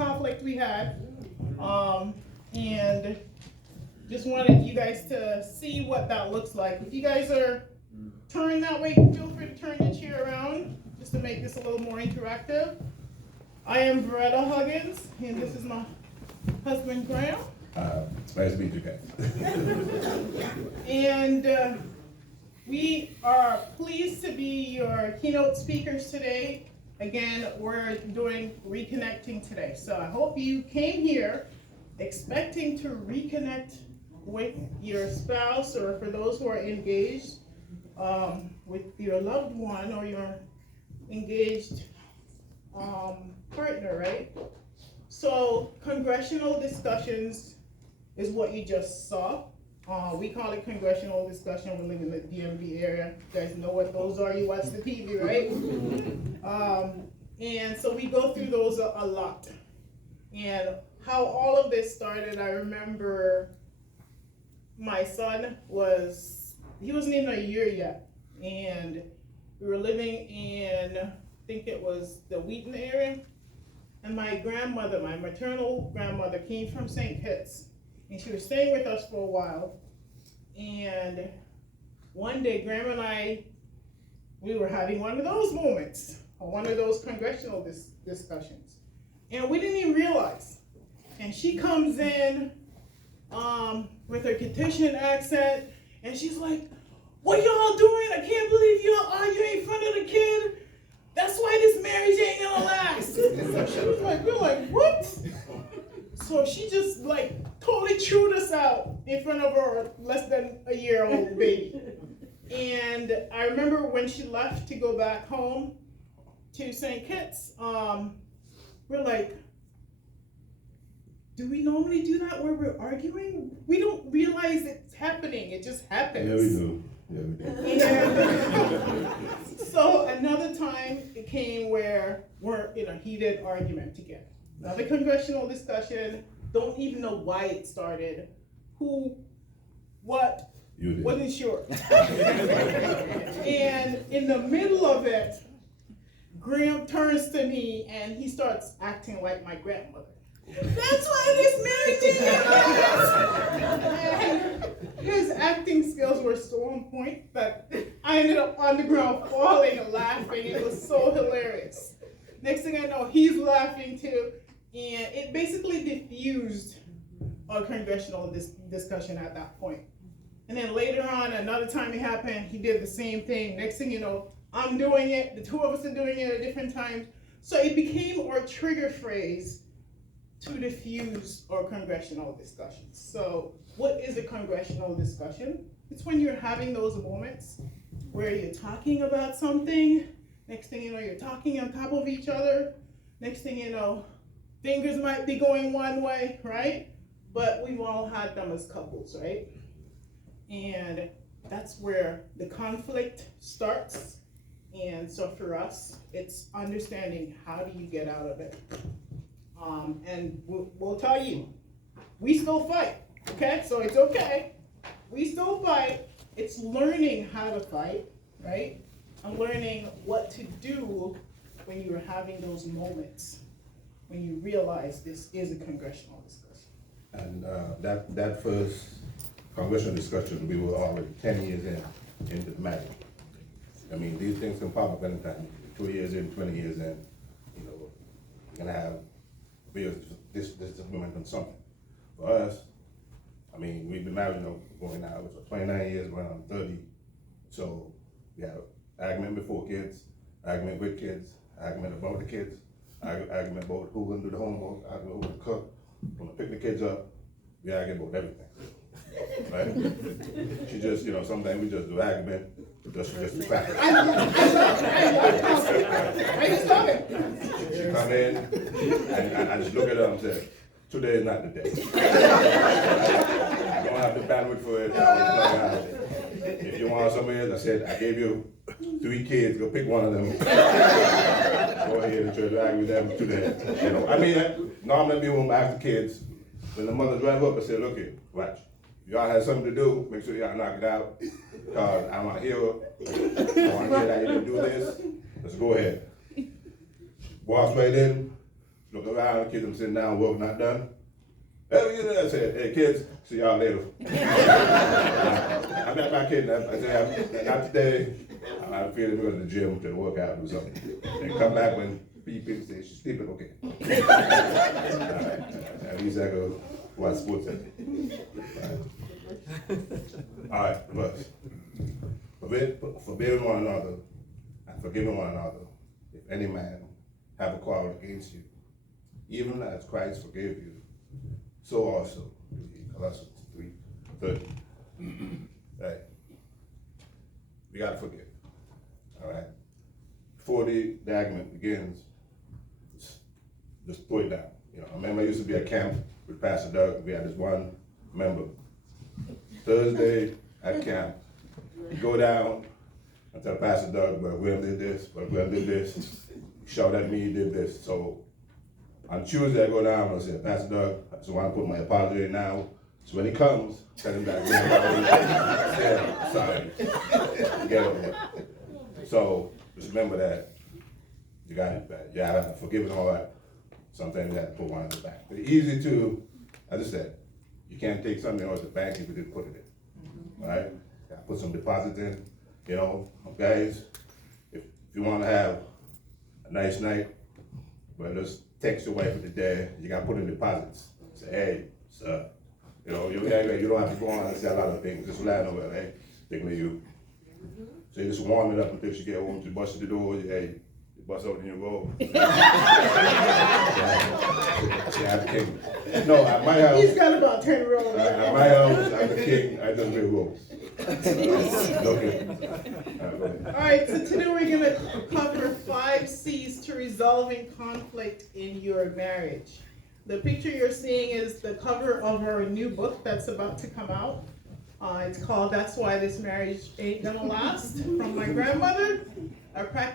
conflict we had. And just wanted you guys to see what that looks like. If you guys are turned that way, feel free to turn your chair around just to make this a little more interactive. I am Varetta Huggins, and this is my husband, Graeme. Nice to meet you guys. And we are pleased to be your keynote speakers today. Again, we're doing reconnecting today. So I hope you came here expecting to reconnect with your spouse, or for those who are engaged, with your loved one or your engaged partner, right? So congressional discussions is what you just saw. We call it congressional discussion. We live in the DMV area. You guys know what those are. You watch the TV, right? And so we go through those a lot. And how all of this started, I remember my son he wasn't even a year yet. And we were living in, I think it was the Wheaton area. And my grandmother, my maternal grandmother, came from St. Kitts. And she was staying with us for a while. And one day, Graeme and I, we were having one of those moments, or one of those congressional discussions. And we didn't even realize. And she comes in with her Kittitian accent, and she's like, "What y'all doing? I can't believe y'all arguing in front of the kid. That's why this marriage ain't gonna last." So she was like, we're like, "What?" So she just like totally chewed us out in front of her less than a year-old baby. And I remember when she left to go back home to St. Kitts, we're like, do we normally do that where we're arguing? We don't realize it's happening. It just happens. Yeah, we do. Yeah, we do. And so another time it came where we're in a heated argument together. Another congressional discussion, don't even know why it started, who, what, wasn't sure. And in the middle of it, Graeme turns to me and he starts acting like my grandmother. "That's why this marriage ain't gonna last." And his acting skills were so on point that I ended up on the ground falling and laughing. It was so hilarious. Next thing I know, he's laughing too. And it basically diffused a congressional discussion at that point. And then later on, another time it happened, he did the same thing. Next thing you know, I'm doing it, the two of us are doing it at different times. So it became our trigger phrase to diffuse our congressional discussions. So what is a congressional discussion? It's when you're having those moments where you're talking about something, next thing you know, you're talking on top of each other, next thing you know, fingers might be going one way, right? But we've all had them as couples, right? And that's where the conflict starts. And so for us, it's understanding how do you get out of it. And we'll tell you, we still fight, okay? So it's okay. We still fight. It's learning how to fight, right? And learning what to do when you're having those moments, when you realize this is a congressional discussion. And that first congressional discussion, we were already 10 years into the marriage. I mean, these things can pop up anytime. 2 years in, 20 years in, you know, you're gonna have this momentum something. For us, I mean, we've been married, you know, going now for 29 years, going on 30. So we have argument before kids, argument with kids, argument about the kids, argument about who's gonna do the homework, argument who's gonna cook, gonna pick the kids up. We argue about everything, right? She just, you know, sometimes we just do argument, just to practice. She come in and I just look at her and say, today is not the day. I don't have the bandwidth for it. If you want somebody else, I said, I gave you 3 kids, go pick one of them. Go ahead and try to argue with them today. You know, I mean, normally we won't ask the kids, when the mother drive up, I say, look here, watch. Y'all have something to do, make sure y'all knock it out. Because I want to hear, I want to hear that you can do this. Let's go ahead. Walks right in, look around, the kids are sitting down, work not done. I said, hey kids, see y'all later. I'm not my kid. I said, not today. I'm feeling to go to the gym to work out or something. And come back when people say she's sleeping, okay. At least I go watch sports. All right, but forgiving one another and forgiving one another, if any man have a quarrel against you, even as Christ forgave you, so also, Colossians 3:30. Right. We gotta forgive. All right. Before the argument begins, just throw it down. You know, I remember I used to be at camp with Pastor Doug. We had this one member. Thursday at camp, you go down and tell Pastor Doug, but Graham did this, but Graham did this. Shout at me, he did this. So on Tuesday, I go down and I say, Pastor Doug, I just want to put my apology in now. So when he comes, tell him that I'm sorry. Get over it. So just remember that you got it back. You have a forgiving heart. Sometimes you have to put one in the back. It's easy to, as I said, you can't take something out of the bank if you didn't put it in. Right? You gotta put some deposits in. You know, guys, if you want to have a nice night, well, just text your wife of the day, you gotta put in deposits. Say, hey, sir, you know, you don't have to go on and say a lot of things. Just rely on her, hey, thinking of you. So you just warm it up until she get home, she busts the door, hey, you bust out in your robe. Say, I'm the king. No, at my house. He's got about 10 rolls. At my house, I'm the king, I just wear robes. Okay. All right, so today we're going to cover 5 C's to resolving conflict in your marriage. The picture you're seeing is the cover of our new book that's about to come out. It's called That's Why This Marriage Ain't Gonna Last, from my grandmother, a practice